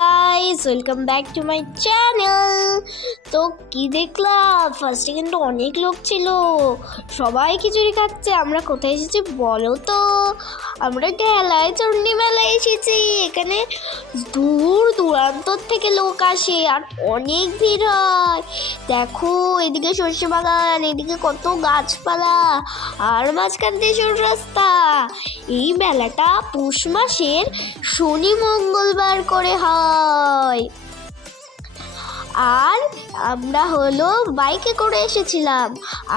Guys, welcome back to my channel. তো কি দেখলাম, ফার্স্টে কিন্তু অনেক লোক ছিল, সবাই খিচুড়ি খাচ্ছে। আমরা কোথায় এসেছি বলো তো? আমরা ঢেলায় চণ্ডী মেলায় এসেছি। এখানে দূর দূরান্তর থেকে লোক আসে আর অনেক ভিড় হয়। দেখো, এদিকে সর্ষে বাগান, এদিকে কত গাছপালা, আর মাঝখান দিয়ে সরু রাস্তা। এই মেলাটা পৌষ মাসের শনি মঙ্গলবার করে হয়। আর আমরা হলো বাইকে করে এসেছিলাম,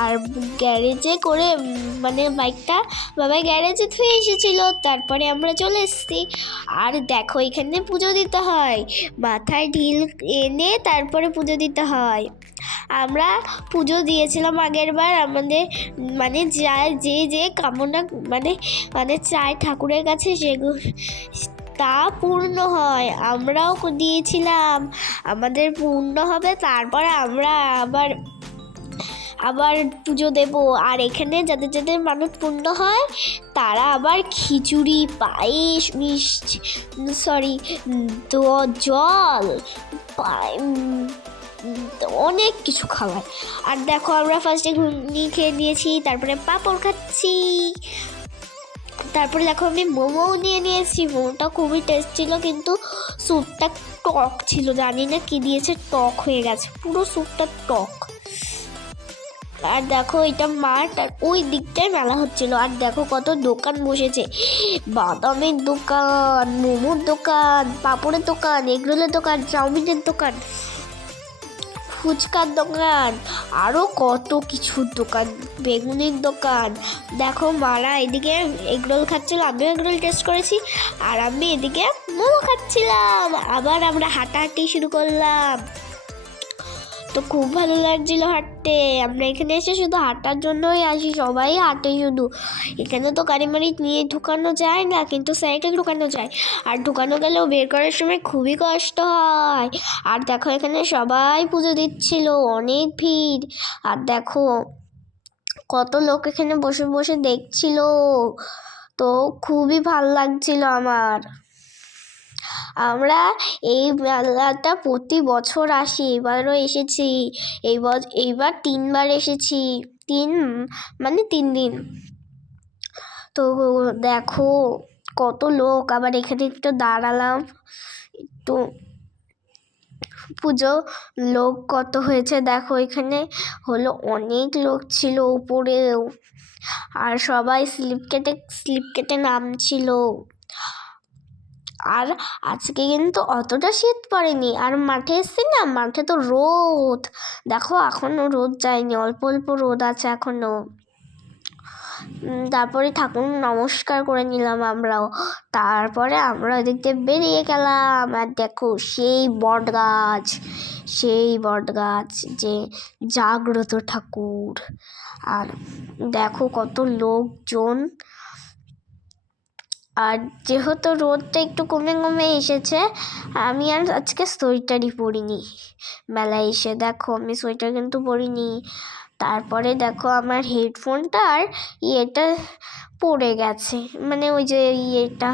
আর গ্যারেজে করে মানে বাইকটা বাবা গ্যারেজে থুয়ে এসেছিল। তারপরে আমরা চলে এসেছি। আর দেখো, এখানে পুজো দিতে হয়, মাথায় ঢিল এনে তারপরে পুজো দিতে হয়। আমরা পুজো দিয়েছিলাম আগের বার। আমাদের মানে যে কামনা মানে মানে চায় ঠাকুরের কাছে, সেগুলো তা পূর্ণ হয়। আমরাও দিয়েছিলাম, আমাদের পূর্ণ হবে, তারপরে আমরা আবার আবার পুজো দেব। আর এখানে যাদের যাদের মানত পূর্ণ হয় তারা আবার খিচুড়ি, পায়েস, মিষ্টি, সরি, জল, অনেক কিছু খাওয়ায়। আর দেখো, আমরা ফার্স্টে ঘুগনি খেয়ে নিয়েছি, তারপরে পাঁপড় খাচ্ছি, তারপরে দেখো আমি মোমোও নিয়ে নিয়েছি। মোমোটা খুবই টেস্ট ছিল, কিন্তু স্যুপটা টক ছিল, জানি না কি দিয়েছে, টক হয়ে গেছে, পুরো স্যুপটা টক। আর দেখো, এটা মাঠ, আর ওই দিকটায় মেলা হচ্ছিল। আর দেখো কত দোকান বসেছে, বাদামের দোকান, মোমোর দোকান, পাঁপড়ের দোকান, এগরোলের দোকান, চাউমিনের দোকান, ফুচকার দোকান, আরও কত কিছুর দোকান, বেগুনির দোকান। দেখো, মারা এদিকে এগরোল খাচ্ছিল, আমিও এগরোল টেস্ট করেছি, আর আমি এদিকে মোমো খাচ্ছিলাম। আবার আমরা হাঁটাহাঁটি শুরু করলাম। তো খুব ভালো লাগছিল হাঁটতে। আমরা এখানে এসে শুধু হাঁটার জন্যই আসি, সবাই হাঁটে শুধু। এখানে তো গাড়ি মাড়ি নিয়ে ঢুকানো যায় না, কিন্তু সাইকেল ঢুকানো যায়, আর ঢুকানো গেলেও বের করার সময় খুবই কষ্ট হয়। আর দেখো, এখানে সবাই পুজো দিচ্ছিল, অনেক ভিড়। আর দেখো কত লোক এখানে বসে বসে দেখছিল, তো খুবই ভালো লাগছিল আমার। আমরা এই মেলাটা প্রতি বছর আসি, এবারও এসেছি। এইবার 3বার এসেছি, মানে 3 দিন। তো দেখো কত লোক। আবার এখানে একটু দাঁড়ালাম, একটু পুজো লোক কত হয়েছে দেখো। এখানে হলো অনেক লোক ছিল উপরেও, আর সবাই স্লিপ কেটে নামছিল। আর আজকে কিন্তু অতটা শীত পড়েনি। আর মাঠে এসছি না, মাঠে তো রোদ, দেখো এখনো রোদ যায়নি, অল্প অল্প রোদ আছে এখনো। তারপরে ঠাকুর নমস্কার করে নিলাম আমরাও। তারপরে আমরা ওদিক দিয়ে বেরিয়ে গেলাম। আর দেখো, সেই বট গাছ যে জাগ্রত ঠাকুর। আর দেখো কত লোকজন। আর যেহেতু রোদটা একটু কমে কমে এসেছে, আমি আর আজকে সোয়েটারই পরিনি মেলায় এসে। দেখো, আমি সোয়েটার কিন্তু পরিনি। তারপরে দেখো, আমার হেডফোনটা আর ইয়েটা পড়ে গেছে, মানে ওই যে ইয়েটা,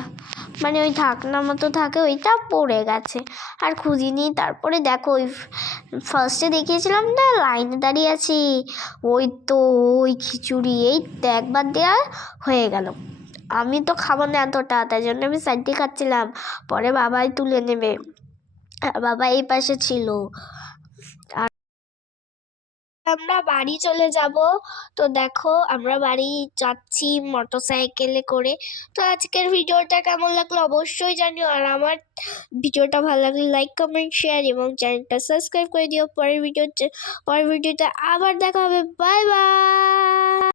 মানে ওই ঢাকনা মতো থাকে, ওইটা পড়ে গেছে, আর খুঁজিনি। তারপরে দেখো, ওই ফার্স্টে দেখিয়েছিলাম না, লাইনে দাঁড়িয়ে আছি, ওই তো ওই খিচুড়ি এই একবার দেওয়া হয়ে গেল। আমি তো খাবো না এতটা, তাই জন্য আমি সাইডে খাচ্ছিলাম, পরে বাবাই তুলে নেবে। বাবা এই পাশে ছিল। আর আমরা বাড়ি চলে যাব। তো দেখো, আমরা বাড়ি যাচ্ছি মোটরসাইকেলে করে। তো আজকের ভিডিওটা কেমন লাগলো অবশ্যই জানিও। আর আমার ভিডিওটা ভালো লাগলে লাইক, কমেন্ট, শেয়ার এবং চ্যানেলটা সাবস্ক্রাইব করে দিও। পরের ভিডিওতে আবার দেখা হবে। Bye bye.